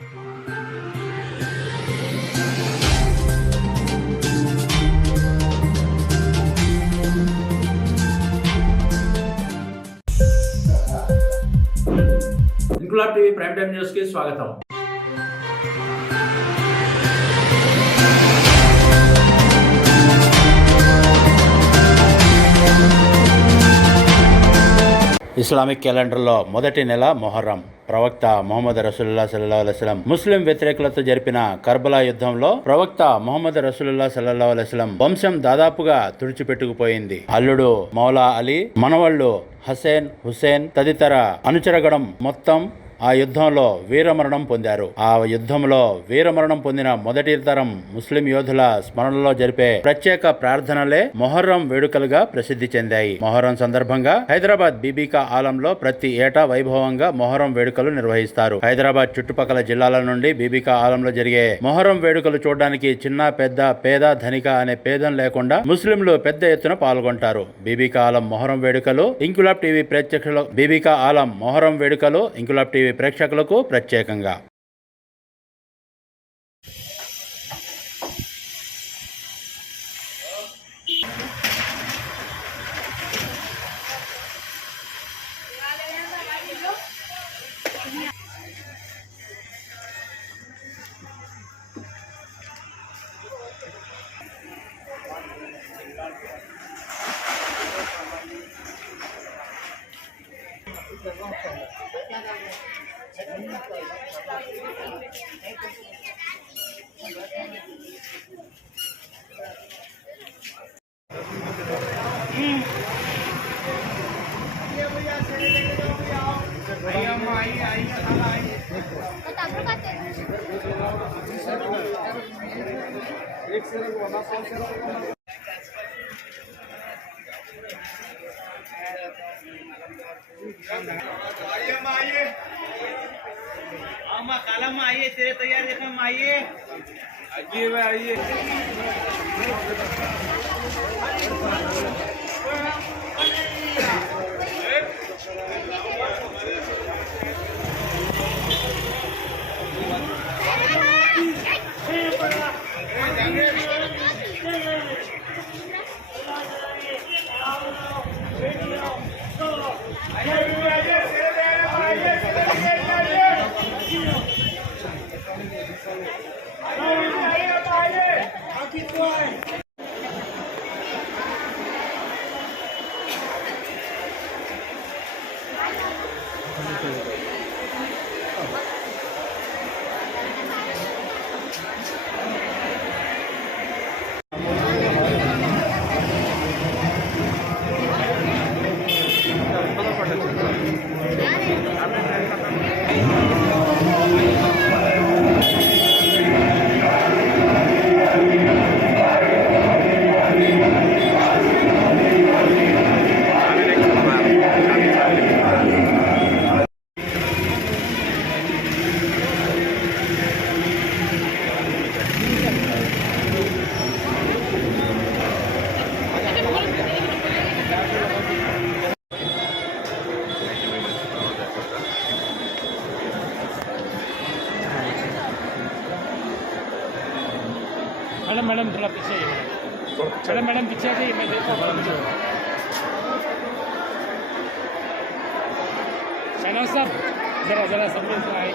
Inquilab TV prime time news కి స్వాగతం. Islamic క్యాలెండర్లో మొదటి నెల మొహర్రం. ప్రవక్త ముహమ్మద్ రసూలుల్లాహ్ సల్లల్లాహు అలైహి వసల్లం ముస్లిం వ్యతిరేకులతో జరిపిన కర్బలా యుద్ధంలో ప్రవక్త ముహమ్మద్ రసూలుల్లాహ్ సల్లల్లాహు అలైహి వసల్లం వంశం దాదాపుగా తుడిచిపెట్టుకుపోయింది. అల్లుడు మౌలా అలీ, మనవళ్లు హసేన్, హుసేన్ తదితర అనుచరగణం మొత్తం ఆ యుద్ధంలో వీరమరణం పొందారు. ఆ యుద్ధంలో వీరమరణం పొందిన మొదటి తరం ముస్లిం యోధుల స్మరణలో జరిపే ప్రత్యేక ప్రార్థనలే మొహర్రం వేడుకలుగా ప్రసిద్ధి చెందాయి. మొహర్రం సందర్భంగా హైదరాబాద్ బీబీకా ఆలంలో ప్రతి ఏటా వైభవంగా మొహర్రం వేడుకలు నిర్వహిస్తారు. హైదరాబాద్ చుట్టుపక్కల జిల్లాల నుండి బీబీకా ఆలంలో జరిగే మొహర్రం వేడుకలు చూడడానికి చిన్న, పెద్ద, పేద, ధనిక అనే భేదం లేకుండా ముస్లింలు పెద్ద ఎత్తున పాల్గొంటారు. బీబీకా ఆలం మొహర్రం వేడుకలు ఇంక్లాబ్ టీవీ ప్రేక్షకులు బీబీకా ఆలం మొహర్రం వేడుకలు ఇంక్లాబ్ టీవీ ప్రేక్షకులకు ప్రత్యేకంగా. कालम आइए, तेरे तैयार देखम आइए, आइए मैडम मैडम थोड़ा पीछे आइए मैडम मैडम पीछे आ जाइए, मैं देखो शहनाज साहब जरा जरा सब लोग आए।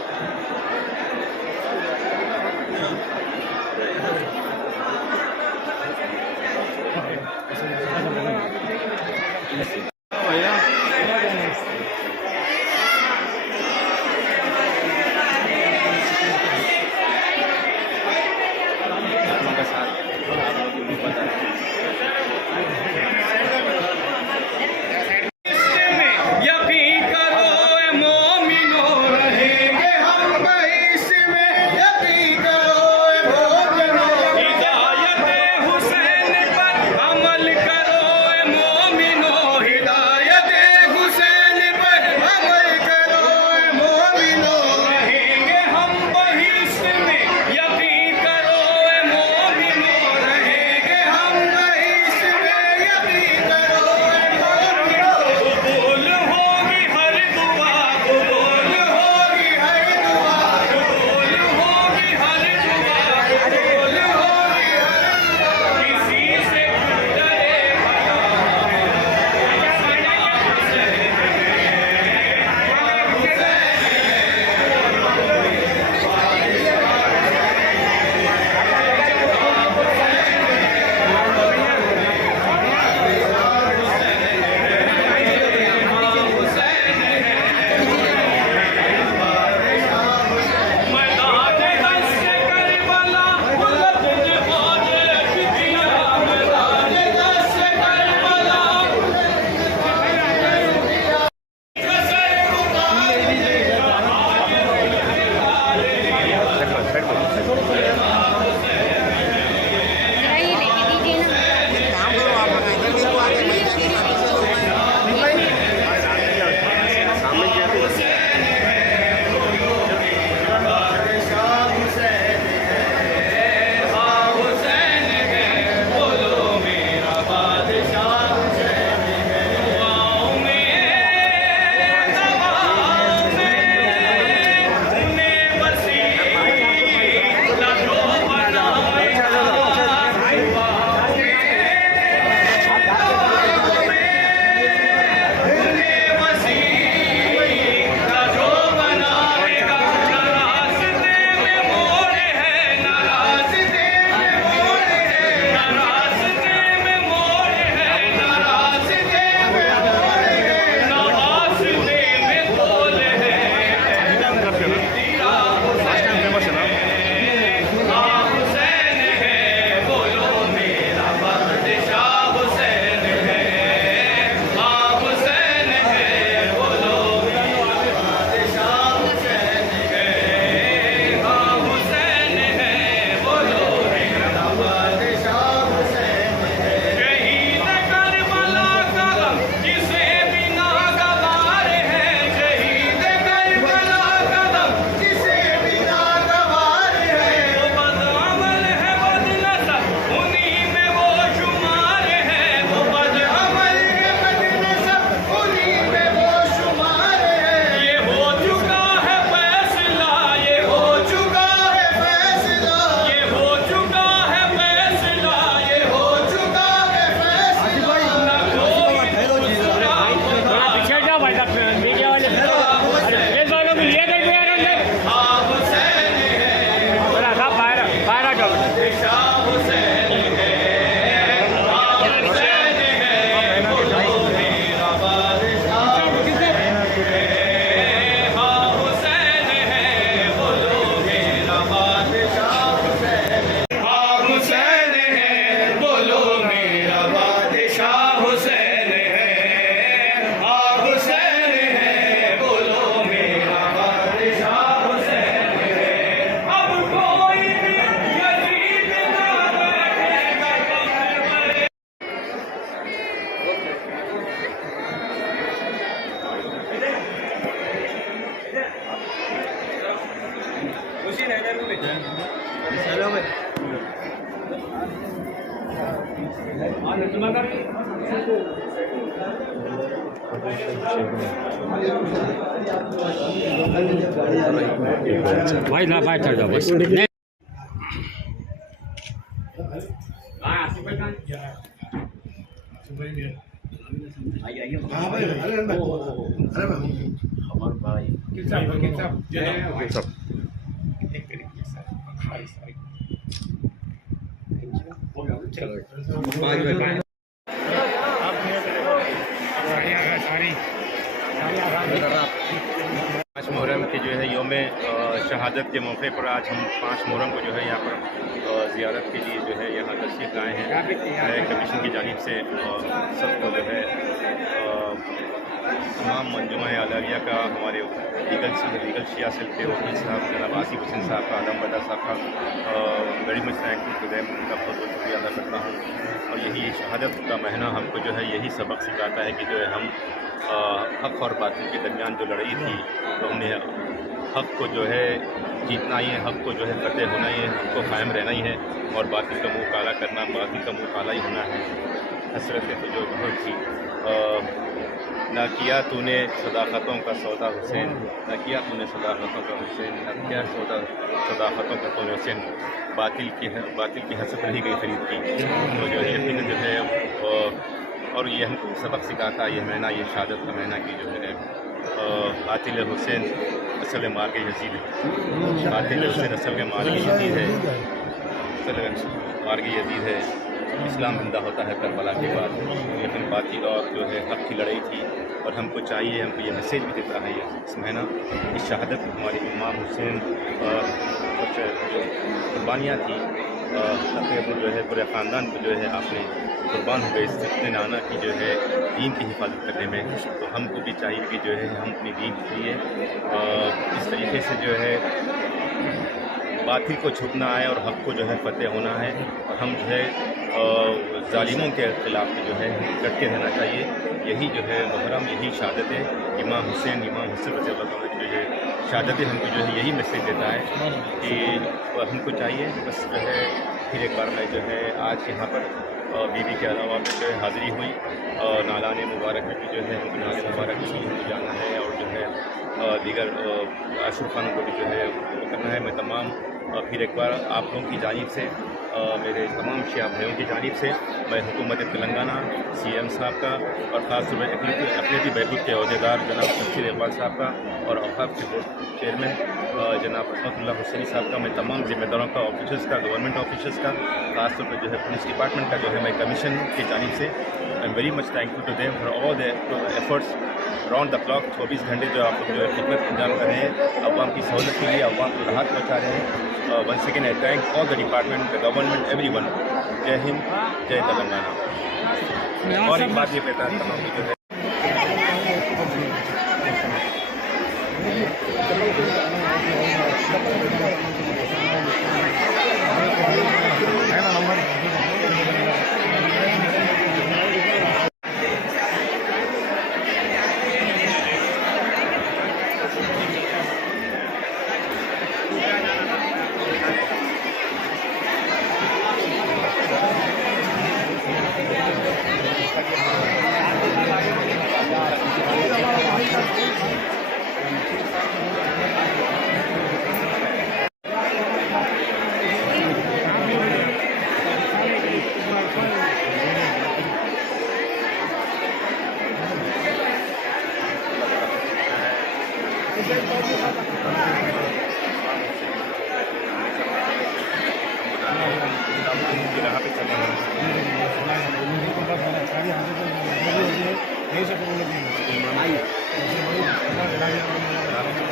यकीन करो मोमिनो रहेंगे हम चलो भाई भाई ना भाई चढ़ जाओ बस पाँच मुहर्रम के जो है योम शहादत के मौके पर आज हम 5 मुहर्रम को जो है यहाँ पर ज़ियारत के लिए जो है यहाँ तशरीफ़ लाए हैं। नए कमीशन की जानिब से सबको जो है तमाम मंजुमा आलविया का हमारे लीगल शिया सेल के वकील साहब जनाब आसिफ हुसैन साहब का आदम बदा साहब का वेरी मच थैंक यू उनका बहुत बहुत शुक्रिया अदा करता हूँ। और यही शहादत का महीना हमको जो है यही सबक सिखाता है कि जो है हम हक़ और बातिल के दरमियान जो लड़ाई थी तो हमने हक़ को जो है जीतना ही है, हक़ को जो है फतेह होना ही है, हक़ को कायम रहना ही है और बातिल का मुँह काला करना, बातिल का मुँह काला ही होना है। हसरतें तो जो बहुत थी ना किया तूने सदाकतों का सौदा हुसैन, ना किया तूने सदाकतों का हुसैन, ना किया सदाकतों का तूने हुसैन, बातिल की हसरत रही गई खरीद की। तो जो यकीन जो है और ये हमको सबक सिखाता है ये महीना, ये शहादत का महीना की जो है कातिल हुसैन असल मार के यजीद है, कातिल हुसैन असल के मार के यजीद है, असल मार के यजीद है। इस्लाम जिंदा होता है करबला के बाद। लेकिन बातिल और जो है हक़ की लड़ाई थी और हमको चाहिए, हमको ये मैसेज भी देता है ये इस महीना, इस शहादत हमारे इमाम हुसैन कुछ जो कुर्बानियाँ थी तकरीबन जो है पूरे ख़ानदान को जो है आपने कुर्बान हो गए इस सत्य नाना की जो है दीन की हिफाजत करने में। तो हमको भी चाहिए कि जो है हम अपनी दीन के लिए इस तरीके से जो है बातिल को छुपना है और हक़ को जो है फतेह होना है और हम जो है ज़ालिमों के ख़िलाफ़ जो है डटे रहना चाहिए। यही जो है मुहर्रम, यही शहादत है इमाम हुसैन रज़ी अल्लाह की जो है शहादत हमको जो है यही मैसेज देता है कि हमको चाहिए बस जो है फिर एक बार मैं जो है आज यहाँ पर बीबी के अलावा भी जो है हाज़िरी हुई और नालान मुबारक में भी जो है हमको नाल मुबारक में हमको जाना है और जो है दीगर आशुर खान को भी जो है करना है। मैं तमाम फिर एक बार आप लोगों की जानिब से मेरे तमाम शिया भाइयों की जानिब से मैं हुकूमत तेलंगाना CM साहब का और ख़ास तौर पर अक़लियती बहबूद के अहदेदार जनाब शमशीर इकबाल साहब का और औक़ाफ़ के बोर्ड चेयरमैन जनाब रहमतुल्लाह हुसैनी साहब का, मैं तमाम ज़िम्मेदारों का, ऑफिसर्स का, गवर्नमेंट ऑफिसर्स का, ख़ास तौर पर जो है पुलिस डिपार्टमेंट का जो है मैं कमीशन की जानिब से I am very much thankful to them for all the efforts round the clock. 24 घंटे जो आप लोग जो है खिदमत अंजाम कर रहे हैं अवाम की सहूलत के लिए, अवाम को राहत पहुँचा रहे हैं। Once again I thank all the department, the government, everyone. जय हिंद, जय तेलंगाना। और एक बात ये कहता हूँ कि जो है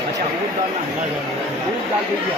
अच्छा दूध डालना, दूध डाल दीजिए।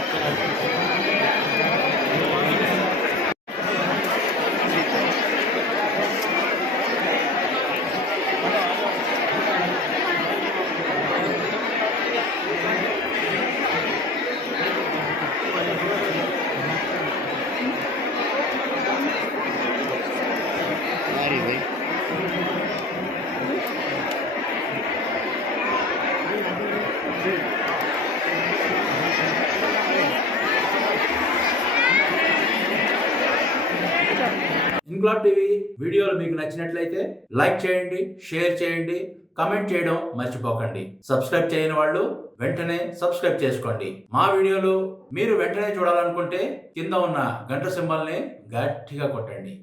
ఇంక్లాబ్ టీవీ వీడియోలు మీకు నచ్చినట్లయితే లైక్ చేయండి, షేర్ చేయండి, కమెంట్ చేయడం మర్చిపోకండి. సబ్స్క్రైబ్ చేయని వాళ్ళు వెంటనే సబ్స్క్రైబ్ చేసుకోండి. మా వీడియోలు మీరు వెంటనే చూడాలనుకుంటే కింద ఉన్న గంట సింబల్ని గట్టిగా కొట్టండి.